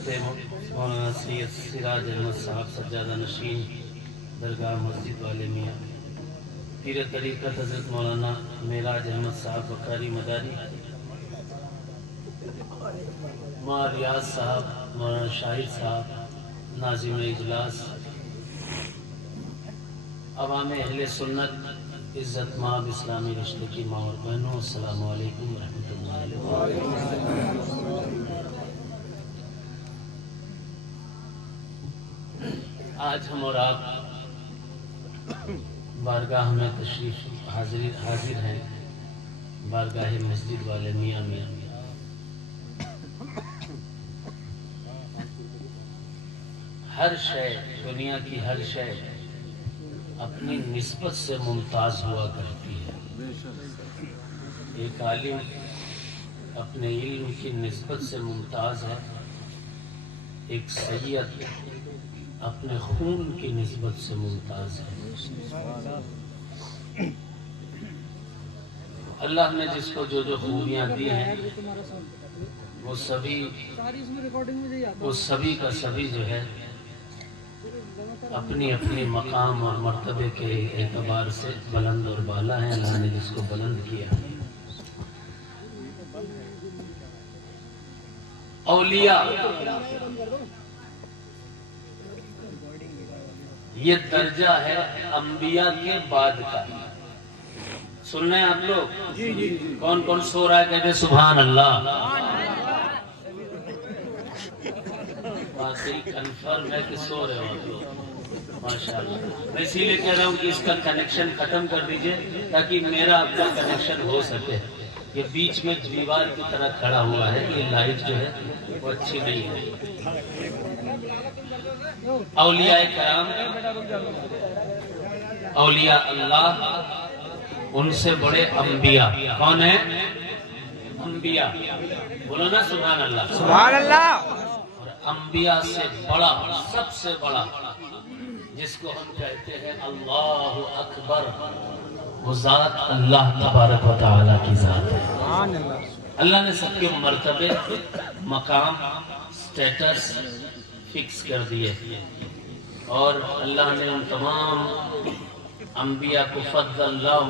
مولانا سید سراج احمد صاحب سجادہ نشین درگاہ مسجد والے میاں، پیر طریقت حضرت مولانا معراج احمد صاحب بخاری مداری، ماں ریاض صاحب، مولانا شاہد صاحب ناظم اجلاس، عوام اہل سنت، عزت مآب اسلامی رشتے کی ماں اور بہنوں، السلام علیکم ورحمۃ اللہ وبرکاتہ۔ آج ہم اور آپ بارگاہ میں تشریف حاضر ہیں، بارگاہ مسجد والے میاں میں۔ ہر شے، دنیا کی ہر شے اپنی نسبت سے ممتاز ہوا کرتی ہے۔ ایک عالم اپنے علم کی نسبت سے ممتاز ہے، ایک سید اپنے خون کی نسبت سے ممتاز ہے۔ اللہ نے جس کو جو خوبیاں دی ہیں وہ سبھی کا سبھی جو ہے اپنی اپنی مقام اور مرتبے کے اعتبار سے بلند اور بالا ہیں۔ اللہ نے جس کو بلند کیا، اولیاء یہ درجہ ہے انبیاء کے بعد کا۔ سن رہے ہیں آپ لوگ؟ کون کون سو رہا ہے کہتے سبحان اللہ؟ واقعی کنفرم ہے کہ سو رہے ہو آپ لوگ، ماشاءاللہ۔ میں اسی لیے کہہ رہا ہوں کہ اس کا کنیکشن ختم کر دیجئے تاکہ میرا آپ کا کنیکشن ہو سکے۔ یہ بیچ میں دیوار کی طرح کھڑا ہوا ہے، یہ لائٹ جو ہے وہ اچھی نہیں ہے۔ اولیاء کرام، اولیاء اللہ، ان سے بڑے انبیاء کون ہیں؟ انبیاء، بولو نا سبحان اللہ، سبحان اللہ۔ اور انبیاء سے بڑا، سب سے بڑا جس کو ہم کہتے ہیں اللہ اکبر، وہ ذات اللہ تبارک و تعالی کی ذات ہے۔ اللہ نے سب کے مرتبے، مقام، سٹیٹس فکس کر دیے، اور اللہ نے ان تمام انبیاء کو فضل اللہ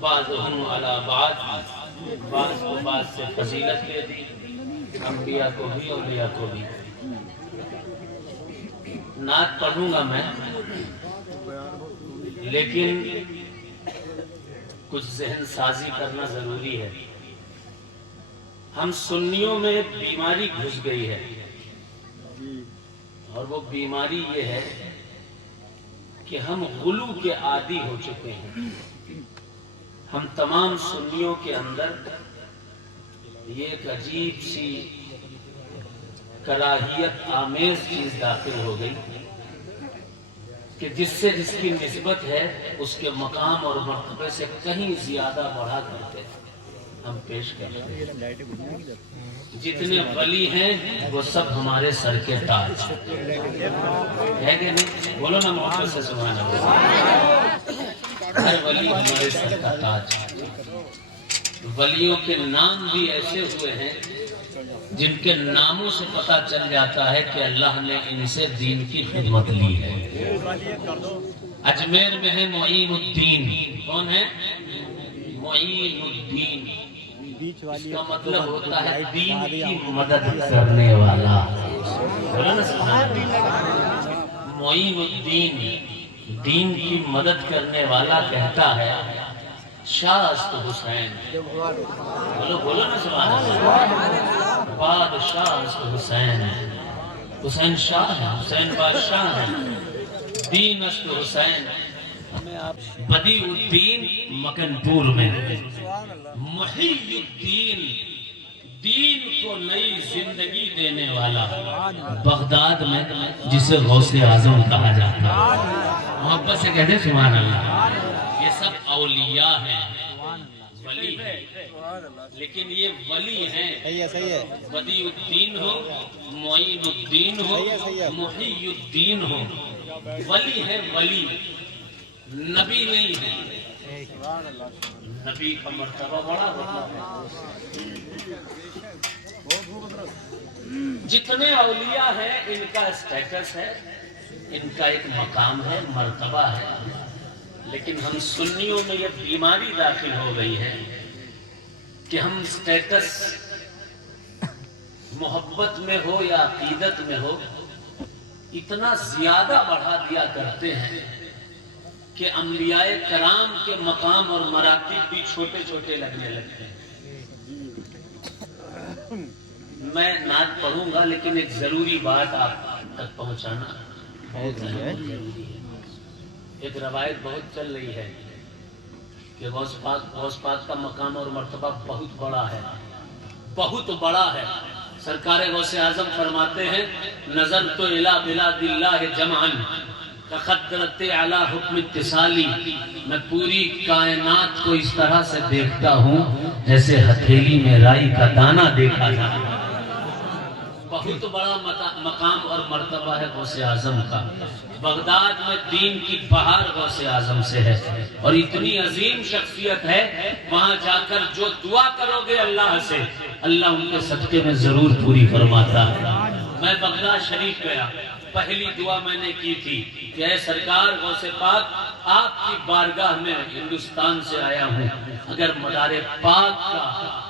بعضهم علی بعض، بعض کو بعض سے فضیلت دے دی، انبیاء کو بھی اولیاء کو بھی۔ نعت پڑھوں گا میں، لیکن کچھ ذہن سازی کرنا ضروری ہے۔ ہم سنیوں میں بیماری گھس گئی ہے، اور وہ بیماری یہ ہے کہ ہم غلو کے عادی ہو چکے ہیں۔ ہم تمام سنیوں کے اندر یہ ایک عجیب سی کراہیت آمیز چیز داخل ہو گئی کہ جس سے جس کی نسبت ہے اس کے مقام اور مرتبے سے کہیں زیادہ بڑھا کرتے ہم پیش کرتے ہیں۔ جتنے ولی ہیں وہ سب ہمارے سر کے تاج ہے کہ نہیں؟ بولو نا محبت سے سبحان اللہ۔ ہر ولی ہمارے سر کا تاج۔ ولیوں کے نام بھی ایسے ہوئے ہیں جن کے ناموں سے پتہ چل جاتا ہے کہ اللہ نے ان سے دین کی خدمت لی ہے۔ اجمیر میں ہے معین الدین، کون ہے؟ معین الدین، اس کا مطلب ہوتا ہے دین کی مدد کرنے والا۔ معین الدین، دین کی مدد کرنے والا کہتا ہے شاست حسین، بولو بولو نا سبحان اللہ۔ بادشاہ حسین، حسین شاہ ہے، حسین بادشاہ ہے۔ دین است حسین، بدیع الدین مکن پور میں، محی الدین، دین کو نئی زندگی دینے والا بغداد میں، جسے غوث اعظم کہا جاتا ہے۔ محبت سے کہتے ہیں سبحان اللہ۔ یہ سب اولیاء ہیں، ولی ہیں، لیکن یہ ولی ہیں، بدیع الدین ہو، معین الدین ہو، محی الدین ہو، ولی ہیں، ولی، نبی نہیں ہے۔ نبی کا مرتبہ بڑا ہوتا ہے۔ جتنے اولیاء ہیں ان کا اسٹیٹس ہے، ان کا ایک مقام ہے، مرتبہ ہے، لیکن ہم سنیوں میں یہ بیماری داخل ہو گئی ہے کہ ہم اسٹیٹس محبت میں ہو یا عقیدت میں ہو اتنا زیادہ بڑھا دیا کرتے ہیں کہ انبیاء کرام کے مقام اور مراتب بھی چھوٹے چھوٹے لگنے لگتے ہیں۔ میں نعت پڑھوں گا لیکن ایک ضروری بات آپ تک پہنچانا بہت ضروری ہے۔ ایک روایت بہت چل رہی ہے کہ غوث پاک کا مقام اور مرتبہ بہت بڑا ہے، بہت بڑا ہے۔ سرکار غوث اعظم فرماتے ہیں نظر تو الی بلاد اللہ جمعاً تقدرت اعلی حکم اتصالی، میں پوری کائنات کو اس طرح سے دیکھتا ہوں جیسے ہتھیلی میں رائی کا دانہ دیکھا جاتا ہے۔ بہت بڑا مقام اور مرتبہ ہے غوث اعظم کا۔ بغداد میں دین کی بہار غوث اعظم سے ہے اور اتنی عظیم شخصیت ہے، وہاں جا کر جو دعا کرو گے اللہ سے، اللہ ان کے صدقے میں ضرور پوری فرماتا ہے۔ میں بغداد شریف گیا، پہلی دعا میں نے کی تھی کہ اے سرکار غوث پاک، آپ کی بارگاہ میں ہندوستان سے آیا ہوں، اگر مدار پاک کا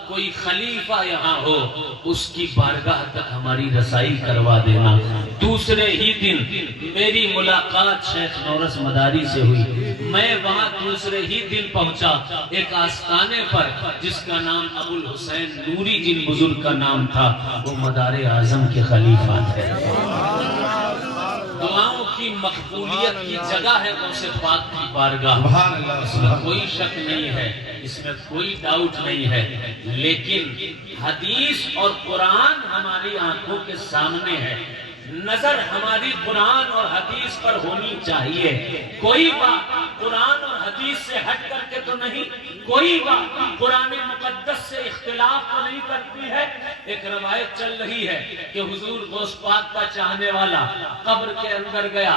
کوئی خلیفہ یہاں ہو اس کی بارگاہ تک ہماری رسائی کروا دینا۔ دوسرے ہی دن میری ملاقات شیخ نورس مداری سے ہوئی، میں وہاں دوسرے ہی دن پہنچا ایک آستانے پر جس کا نام ابو الحسین نوری جن بزرگ کا نام تھا، وہ مدار اعظم کے خلیفہ تھے۔ دعاؤں کی مقبولیت کی جگہ ہے غوث پاک کی بارگاہ، اس میں کوئی شک نہیں ہے، اس میں کوئی ڈاؤٹ نہیں ہے، لیکن حدیث اور قرآن ہماری آنکھوں کے سامنے ہے، نظر ہماری قرآن اور حدیث پر ہونی چاہیے۔ کوئی بات قرآن اور حدیث سے ہٹ کر کے تو نہیں، کوئی بات قرآن مقدس سے اختلاف تو نہیں کرتی ہے۔ ایک روایت چل رہی ہے کہ حضور غوث پاک کا چاہنے والا قبر کے اندر گیا،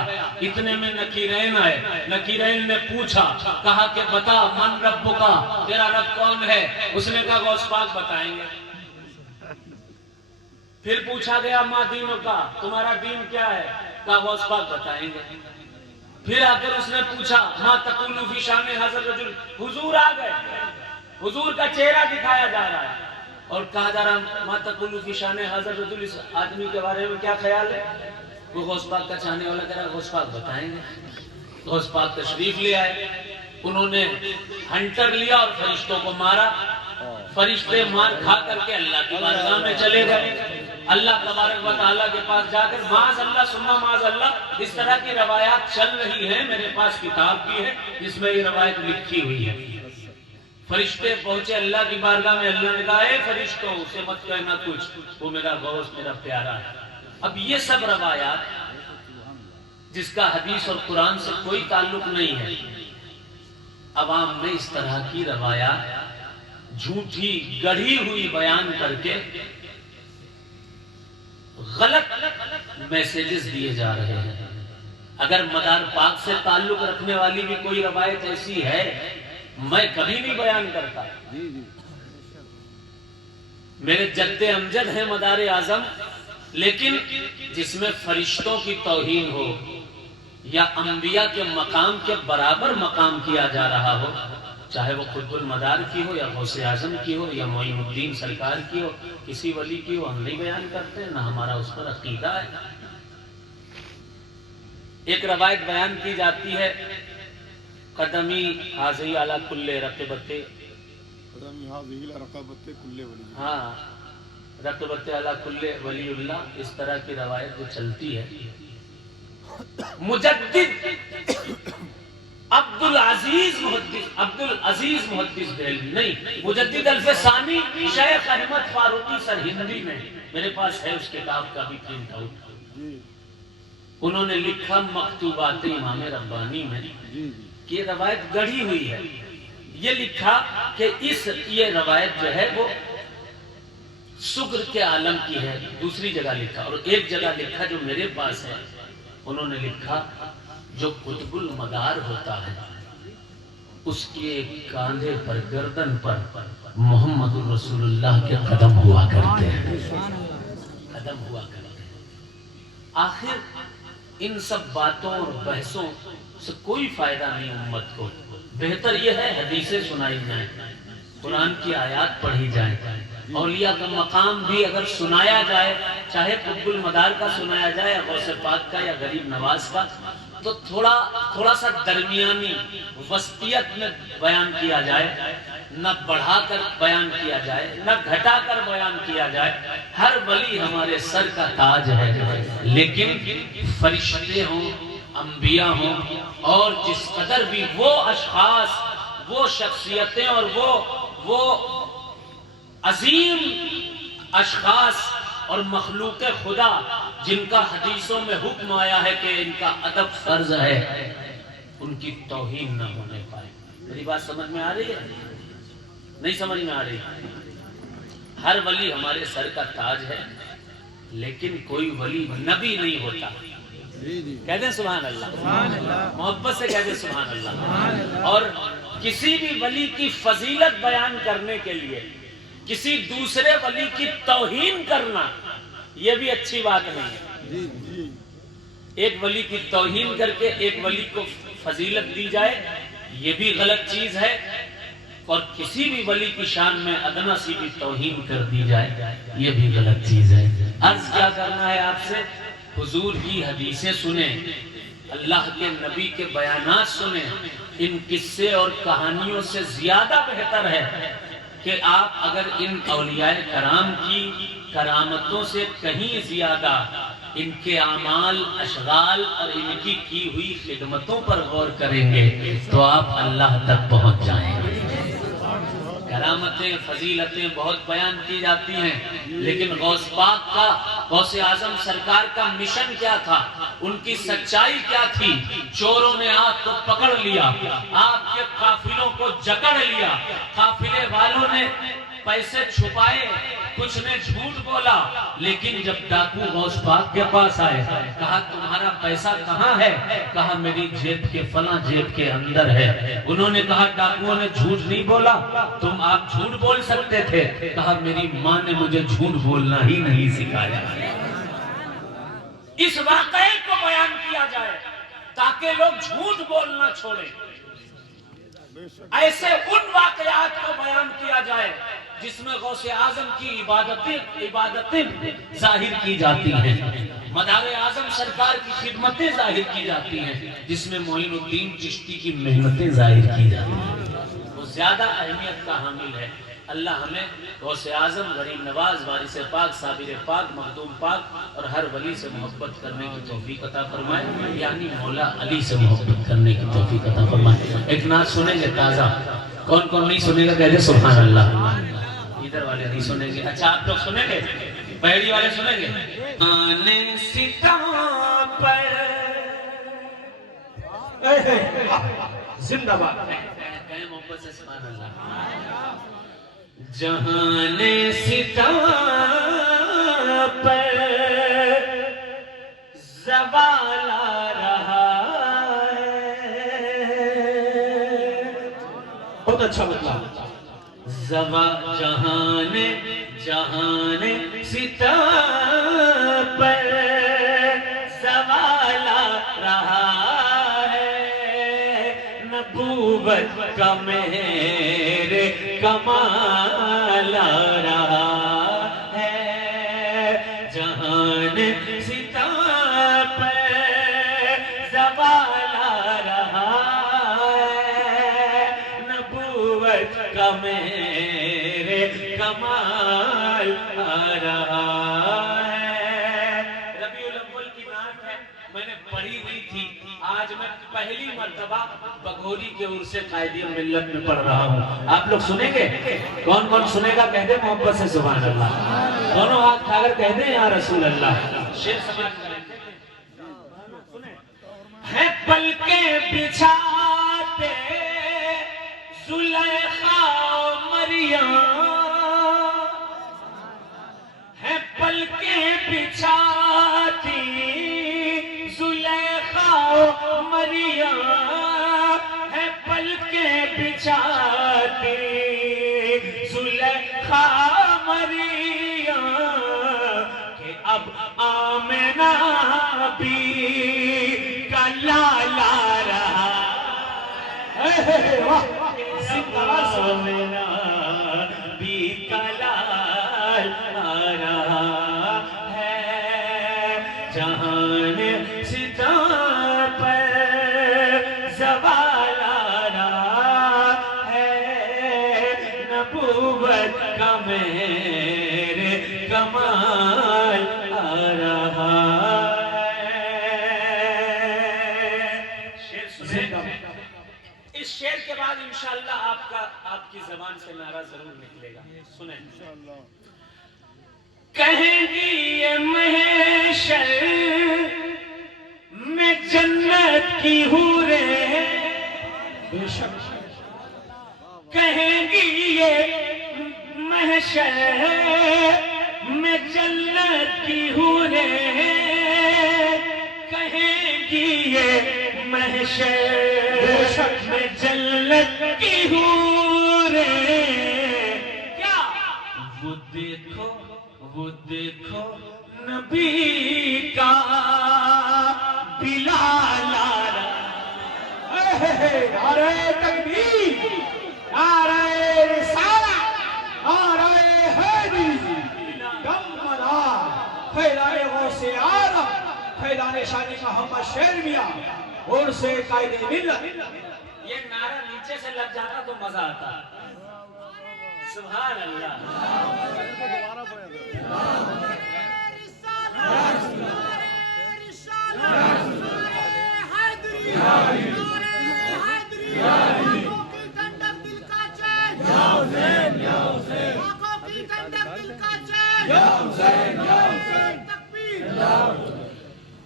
اتنے میں نکیرین آئے، نکیرین نے پوچھا، کہا کہ بتا من ربکا، تیرا رب کون ہے؟ اس نے کہا غوث پاک بتائیں گے۔ پھر پوچھا گیا ما دینوں کا، تمہارا دین کیا ہے؟ کہا غوث پاک بتائیں گے۔ پھر آ کر اس نے پوچھا ما تقول فی شان حضرت رجل، حضور آ گئے، حضور کا چہرہ دکھایا جا رہا ہے اور کہا جا رہا ما تقول فی شان حضرت رجل، اس آدمی کے بارے میں کیا خیال ہے؟ وہ غوث پاک کا چاہنے والا کہہ رہا غوث پاک بتائیں گے۔ غوث پاک تشریف لے آئے، انہوں نے ہنٹر لیا اور فرشتوں کو مارا، فرشتے مار کھا کر کے اللہ کی بارگاہ میں چلے گئے۔ اللہ تبارک و تعالیٰ کے پاس جا کر معاذ اللہ ثم معاذ اللہ، اس طرح کی روایات چل رہی ہیں، میرے پاس کتاب بھی ہے جس میں یہ روایت لکھی ہوئی ہے۔ فرشتے پہنچے اللہ کی بارگاہ میں، اللہ نے کہا اے فرشتوں اسے مت کہنا کچھ، وہ میرا غوث میرا پیارا ہے۔ اب یہ سب روایات جس کا حدیث اور قرآن سے کوئی تعلق نہیں ہے، عوام میں اس طرح کی روایات جھوٹی گڑھی ہوئی بیان کر کے غلط میسیجز دیے جا رہے ہیں۔ اگر مدار پاک سے تعلق رکھنے والی بھی کوئی روایت ایسی ہے، میں کبھی نہیں بیان کرتا۔ میرے جد امجد ہیں مدار اعظم، لیکن جس میں فرشتوں کی توہین ہو یا انبیاء کے مقام کے برابر مقام کیا جا رہا ہو، چاہے وہ قطب المدار کی ہو یا غوث اعظم کی ہو یا معین الدین سرکار کی ہو، کسی ولی کی ہو، ہم نہیں بیان کرتے، نہ ہمارا اس پر عقیدہ ہے۔ ایک روایت بیان کی جاتی ہے قدمی حاضی علی کل رقبت، ہاں رقبت علی کل ولی اللہ، اس طرح کی روایت جو چلتی ہے۔ مجدد عبد العزیز محدث دہلوی نہیں، مجدد الفسانی شیخ احمد فاروقی سرہندی میں میرے پاس ہے اس کتاب کا بھی پرنٹ آؤٹ، انہوں نے لکھا مکتوبات امام ربانی میں کہ یہ روایت گڑھی ہوئی ہے۔ یہ لکھا کہ یہ روایت جو ہے وہ سگر کے عالم کی ہے، دوسری جگہ لکھا، اور ایک جگہ لکھا جو میرے پاس ہے، انہوں نے لکھا جو قطب المدار ہوتا ہے اس کے کاندھے پر گردن پر محمد الرسول اللہ کے قدم ہوا کرتے ہیں۔ ختم ہوا کرتے ہیں۔ آخر ان سب باتوں اور بحثوں سے کوئی فائدہ نہیں امت کو، بہتر یہ ہے حدیثیں سنائی جائیں، قرآن کی آیات پڑھی جائیں، اولیاء کا مقام بھی اگر سنایا جائے، چاہے قطب المدار کا سنایا جائے، غوث پاک کا یا غریب نواز کا، تو تھوڑا سا درمیانی وسطیت میں بیان کیا جائے، نہ بڑھا کر بیان کیا جائے نہ گھٹا کر بیان کیا جائے۔ ہر ولی ہمارے سر کا تاج ہے، لیکن فرشتے ہوں، انبیاء ہوں، اور جس قدر بھی وہ اشخاص، وہ شخصیتیں اور وہ عظیم اشخاص اور مخلوق خدا جن کا حدیثوں میں حکم آیا ہے کہ ان کا ادب فرض ہے، ان کی توہین نہ ہونے پائے۔ میری بات سمجھ میں آ رہی ہے؟ نہیں سمجھ میں آ رہی؟ ہر ولی ہمارے سر کا تاج ہے، لیکن کوئی ولی نبی نہیں ہوتا۔ کہہ دیں سبحان اللہ، محبت سے کہہ دیں سبحان اللہ۔ اور کسی بھی ولی کی فضیلت بیان کرنے کے لیے کسی دوسرے ولی کی توہین کرنا یہ بھی اچھی بات نہیں ہے۔ ایک ولی کی توہین کر کے ایک ولی کو فضیلت دی جائے یہ بھی غلط چیز ہے، اور کسی بھی ولی کی شان میں ادنا سی بھی توہین کر دی جائے یہ بھی غلط چیز ہے۔ عرض کیا کرنا ہے آپ سے، حضور کی حدیثیں سنیں، اللہ کے نبی کے بیانات سنیں۔ ان قصے اور کہانیوں سے زیادہ بہتر ہے کہ آپ اگر ان اولیاء کرام کی کرامتوں سے کہیں زیادہ ان کے اعمال، اشغال اور ان کی ہوئی خدمتوں پر غور کریں گے تو آپ اللہ تک پہنچ جائیں گے۔ کرامتیں، فضیلتیں بہت بیان کی جاتی ہیں، لیکن غوث پاک کا، غوث اعظم سرکار کا مشن کیا تھا، ان کی سچائی کیا تھی؟ چوروں نے آپ کو پکڑ لیا، آپ کے قافلوں کو جکڑ لیا، قافلے والوں نے پیسے چھپائے، کچھ نے جھوٹ بولا، لیکن جب ڈاکو غوث پاک کے پاس آئے، کہا تمہارا پیسہ کہاں ہے؟ کہا میری جیب کے فلاں جیب کے اندر ہے۔ انہوں نے کہا ڈاکوؤں نے جھوٹ نہیں بولا، تم آپ جھوٹ بول سکتے تھے۔ کہا میری ماں نے مجھے جھوٹ بولنا ہی نہیں سکھایا۔ اس واقعے کو بیان کیا جائے تاکہ لوگ جھوٹ بولنا چھوڑیں، ایسے ان واقعات کو بیان کیا جائے جس میں غوث اعظم کی عبادتیں ظاہر کی جاتی ہیں، مدار اعظم سرکار کی خدمتیں ظاہر کی جاتی ہیں، جس میں معین الدین چشتی کی محنتیں ظاہر کی جاتی ہیں، وہ زیادہ اہمیت کا حامل ہے۔ اللہ ہمیں غوث اعظم، غریب نواز، وارث پاک، صابر پاک، مخدوم پاک اور ہر ولی سے محبت کرنے کی توفیق عطا فرمائے، یعنی مولا علی سے محبت کرنے کی توفیق عطا فرمائے۔ ایک نعت سنیں گے تازہ، کون کون نہیں سنے گا کہہ دے سبحان اللہ۔ ادھر والے نہیں سنیں گے، اچھا آپ لوگ سنیں گے، بحری والے سنیں گے۔ آنے ستم پر زندہ باد کہیں محبت سے سبحان اللہ۔ جہان ستم پر زوال آ رہا ہے، بہت اچھا مطلب، جہان ستم پر زوال آ رہا ہے، نبوت کا مہر کمال آ رہا ہے، جہان ستم پر زوال آ رہا ہے، نبوت کا مہر کمال آ رہا ہے۔ ربیع الاول کی نعت ہے، میں نے پڑھی نہیں تھی، آج میں پہلی مرتبہ بگھوری کے عرص قائدین ملت میں پڑھ رہا ہوں، آپ لوگ سنیں گے؟ کون کون سنے گا کہہ دیں محبت سے سبحان اللہ، دونوں ہاتھ کھا کر کہہ دیں یا رسول اللہ۔ شیر سماعت کریں، ہے پلکیں بچھاتے زلیخا مریم، ہے پلکیں بچھاتی زلیخا مریم، ہے پلکیں بچھاتی زلیخا مریم، کہ نبی کا لالا رہا میرا نبی کا لالا رہا ہے جہان ستا پر زوال آ رہا ہے نبوت کا میرے کمال آ رہا ہے۔ اس شعر کے بعد انشاءاللہ آپ کی زبان سے نعرہ ضرور نکلے گا، سنیں کہیں گی یہ محشر میں جنت کی حوریں بے شک کہیں گی یہ محشر میں جنت کی حوریں کہیں گی یہ محشر میں جنت کی حوریں کیا وہ دیکھو نبی کا بلال آ رہا نعرہ تکبیر، نعرہ رسالت، نعرہ حیدری، دم منار، پھیلائے غوث عالم، پھیلانے شانی محمد شیر میاں، اور سے قائد ملت۔ یہ نعرہ نیچے سے لگ جاتا تو مزہ آتا، سبحان اللہ۔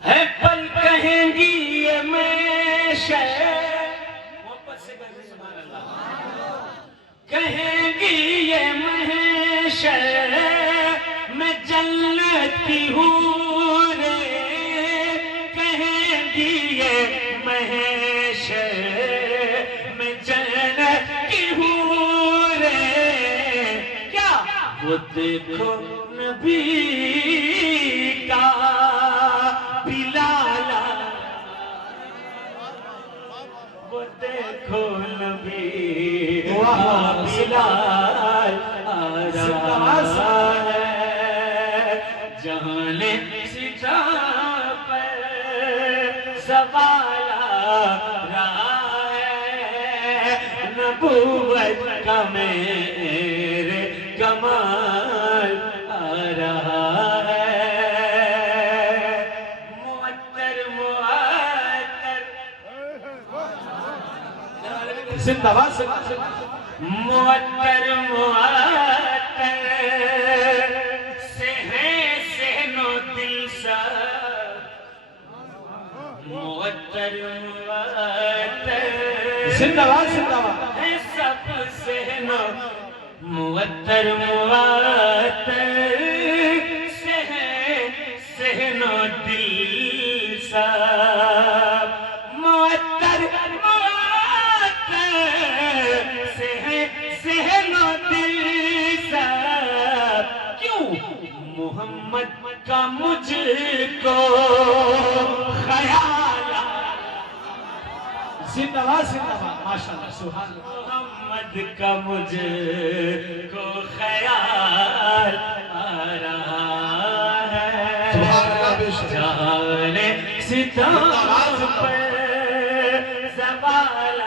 ہے پل کہیں گی یہ محشر محبت سے کہیں سبحان اللہ کہیں گی یہ محشر میں جنت کی حوریں کہیں گی یہ محشر میں جنت کی حوریں کیا وہ دیکھو نبی کا بلال وہ دیکھو نبی کا بلال آ رہا ہے جہان سجا پر سوال آ رہا ہے نبوت کا میرے کمال آ رہا ہے زندہ باد معطر معطر سے ہے ذہن و دل سب معطر معطر زندہ باد ہے سب ذہن و معطر معطر سے ہے ذہن و دل سب معطر محمد کا مجھ کو خیال زندہ باد ماشاءاللہ سبحان اللہ محمد کا مجھ کو خیال آ رہا ہے جہان ستم پر زوال آ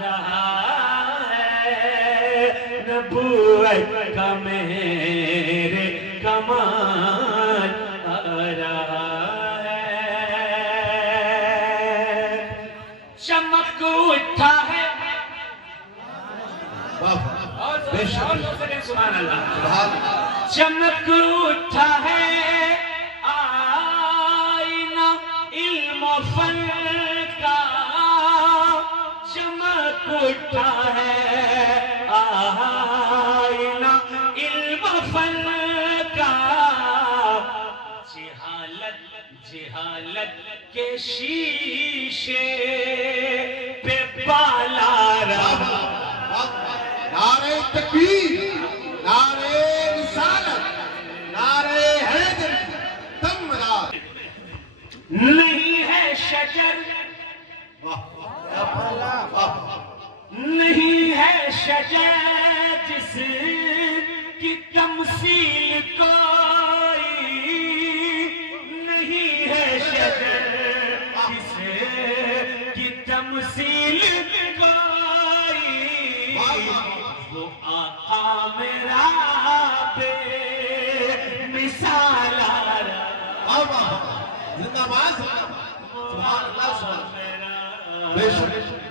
رہا ہے نبوت کا میرے کمال آ رہا ہے چمک اٹھا ہے سبحان اللہ چمک اٹھا ہے آئینہ علم و فن کا چمک اٹھا ہے آئینہ علم و فن کا جہالت کے شیشے پہ بالا رہا نعرہ تکبیر، نعرہ رسالت، نعرہ حیدر، دم منار۔ نہیں ہے شجر نہیں ہے شجر جس کی تمثیل کوئی نہیں ہے شجر جس کی تمثیل کوئی وہ آقا میرا بے مثال زندہ باد سبحان اللہ سبحان اللہ بے شک